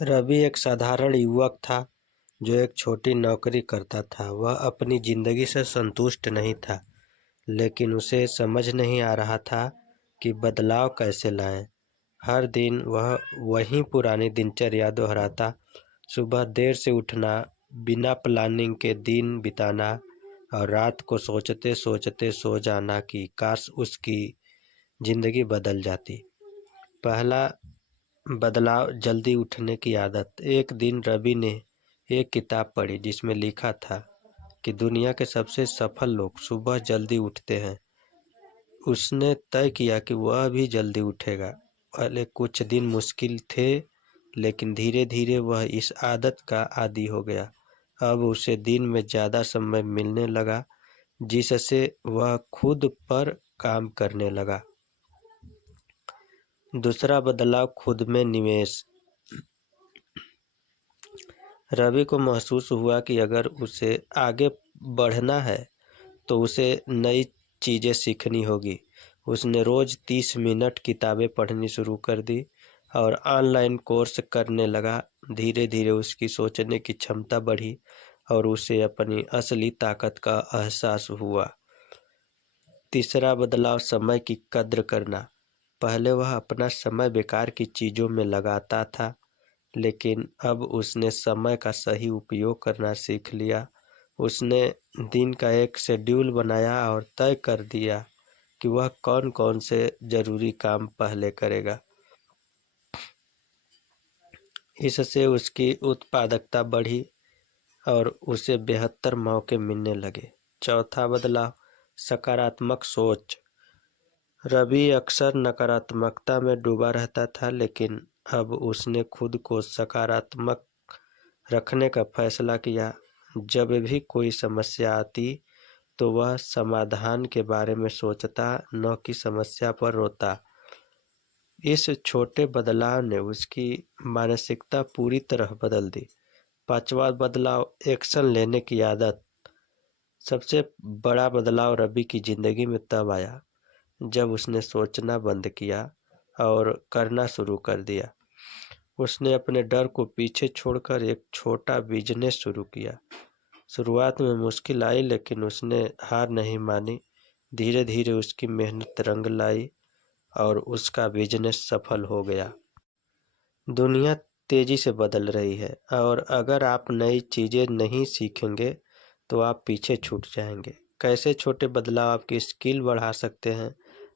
रवि एक साधारण युवक था जो एक छोटी नौकरी करता था। वह अपनी जिंदगी से संतुष्ट नहीं था, लेकिन उसे समझ नहीं आ रहा था कि बदलाव कैसे लाएं। हर दिन वह वही पुरानी दिनचर्या दोहराता। सुबह देर से उठना, बिना प्लानिंग के दिन बिताना और रात को सोचते सोचते सो जाना कि काश उसकी जिंदगी बदल जाती। पहला बदलाव, जल्दी उठने की आदत। एक दिन रवि ने एक किताब पढ़ी जिसमें लिखा था कि दुनिया के सबसे सफल लोग सुबह जल्दी उठते हैं। उसने तय किया कि वह भी जल्दी उठेगा। पहले कुछ दिन मुश्किल थे, लेकिन धीरे धीरे वह इस आदत का आदी हो गया। अब उसे दिन में ज़्यादा समय मिलने लगा, जिससे वह खुद पर काम करने लगा। दूसरा बदलाव, खुद में निवेश। रवि को महसूस हुआ कि अगर उसे आगे बढ़ना है तो उसे नई चीज़ें सीखनी होगी। उसने रोज़ 30 मिनट किताबें पढ़नी शुरू कर दी और ऑनलाइन कोर्स करने लगा। धीरे धीरे उसकी सोचने की क्षमता बढ़ी और उसे अपनी असली ताकत का एहसास हुआ। तीसरा बदलाव, समय की कद्र करना। पहले वह अपना समय बेकार की चीज़ों में लगाता था, लेकिन अब उसने समय का सही उपयोग करना सीख लिया। उसने दिन का एक शेड्यूल बनाया और तय कर दिया कि वह कौन कौन से ज़रूरी काम पहले करेगा। इससे उसकी उत्पादकता बढ़ी और उसे बेहतर मौके मिलने लगे। चौथा बदलाव, सकारात्मक सोच। रवि अक्सर नकारात्मकता में डूबा रहता था, लेकिन अब उसने खुद को सकारात्मक रखने का फैसला किया। जब भी कोई समस्या आती तो वह समाधान के बारे में सोचता, न कि समस्या पर रोता। इस छोटे बदलाव ने उसकी मानसिकता पूरी तरह बदल दी। पांचवा बदलाव, एक्शन लेने की आदत। सबसे बड़ा बदलाव रवि की जिंदगी में तब आया जब उसने सोचना बंद किया और करना शुरू कर दिया। उसने अपने डर को पीछे छोड़कर एक छोटा बिजनेस शुरू किया। शुरुआत में मुश्किल आई, लेकिन उसने हार नहीं मानी। धीरे धीरे उसकी मेहनत रंग लाई और उसका बिजनेस सफल हो गया। दुनिया तेजी से बदल रही है और अगर आप नई चीज़ें नहीं सीखेंगे तो आप पीछे छूट जाएंगे। कैसे छोटे बदलाव आपकी स्किल बढ़ा सकते हैं?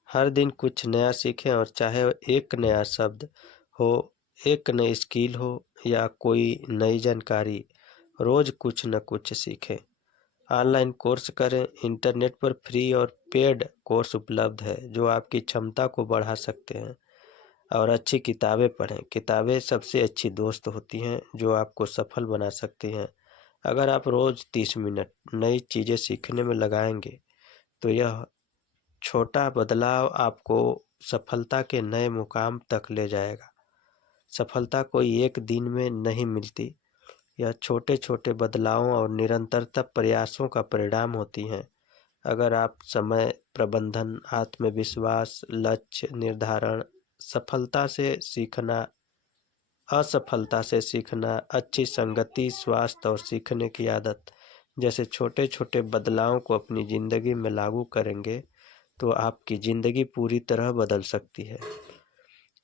हर दिन कुछ नया सीखें, और चाहे एक नया शब्द हो, एक नई स्किल हो या कोई नई जानकारी, रोज कुछ न कुछ सीखें। ऑनलाइन कोर्स करें। इंटरनेट पर फ्री और पेड कोर्स उपलब्ध है जो आपकी क्षमता को बढ़ा सकते हैं। और अच्छी किताबें पढ़ें। किताबें सबसे अच्छी दोस्त होती हैं जो आपको सफल बना सकती हैं। अगर आप रोज 30 मिनट नई चीज़ें सीखने में लगाएंगे तो यह छोटा बदलाव आपको सफलता के नए मुकाम तक ले जाएगा। सफलता कोई एक दिन में नहीं मिलती, यह छोटे छोटे बदलावों और निरंतरता प्रयासों का परिणाम होती हैं। अगर आप समय प्रबंधन, आत्मविश्वास, लक्ष्य निर्धारण, सफलता से सीखना, असफलता से सीखना, अच्छी संगति, स्वास्थ्य और सीखने की आदत जैसे छोटे छोटे बदलावों को अपनी ज़िंदगी में लागू करेंगे तो आपकी ज़िंदगी पूरी तरह बदल सकती है।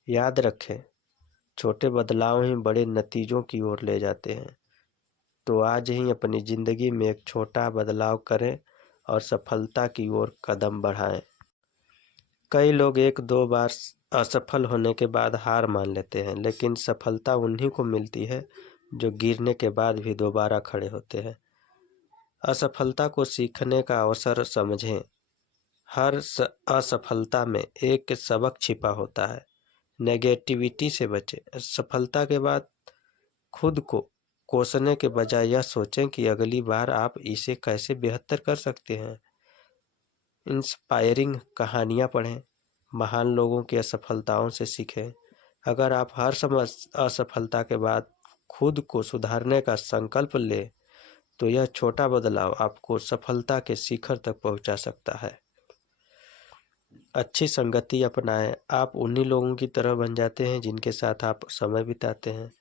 याद रखें, छोटे बदलाव ही बड़े नतीजों की ओर ले जाते हैं। तो आज ही अपनी ज़िंदगी में एक छोटा बदलाव करें और सफलता की ओर कदम बढ़ाएं। कई लोग एक दो बार असफल होने के बाद हार मान लेते हैं, लेकिन सफलता उन्हीं को मिलती है जो गिरने के बाद भी दोबारा खड़े होते हैं। असफलता को सीखने का अवसर समझें। हर असफलता में एक सबक छिपा होता है। नेगेटिविटी से बचें। सफलता के बाद खुद को कोसने के बजाय यह सोचें कि अगली बार आप इसे कैसे बेहतर कर सकते हैं। इंस्पायरिंग कहानियाँ पढ़ें। महान लोगों की असफलताओं से सीखें। अगर आप हर असफलता के बाद खुद को सुधारने का संकल्प लें तो यह छोटा बदलाव आपको सफलता के शिखर तक पहुंचा सकता है। अच्छी संगति अपनाएं। आप उन्हीं लोगों की तरह बन जाते हैं जिनके साथ आप समय बिताते हैं।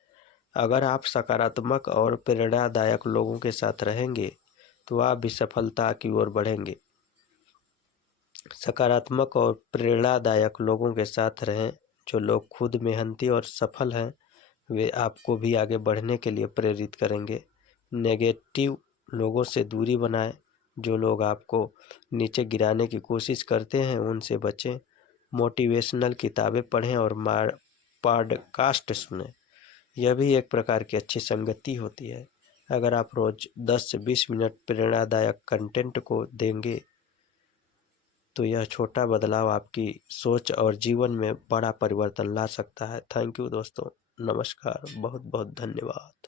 अगर आप सकारात्मक और प्रेरणादायक लोगों के साथ रहेंगे तो आप भी सफलता की ओर बढ़ेंगे। सकारात्मक और प्रेरणादायक लोगों के साथ रहें। जो लोग खुद मेहनती और सफल हैं वे आपको भी आगे बढ़ने के लिए प्रेरित करेंगे। नेगेटिव लोगों से दूरी बनाएं। जो लोग आपको नीचे गिराने की कोशिश करते हैं उनसे बचें। मोटिवेशनल किताबें पढ़ें और पॉडकास्ट सुनें। यह भी एक प्रकार की अच्छी संगति होती है। अगर आप रोज 10 से 20 मिनट प्रेरणादायक कंटेंट को देंगे तो यह छोटा बदलाव आपकी सोच और जीवन में बड़ा परिवर्तन ला सकता है। थैंक यू दोस्तों। नमस्कार। बहुत बहुत धन्यवाद।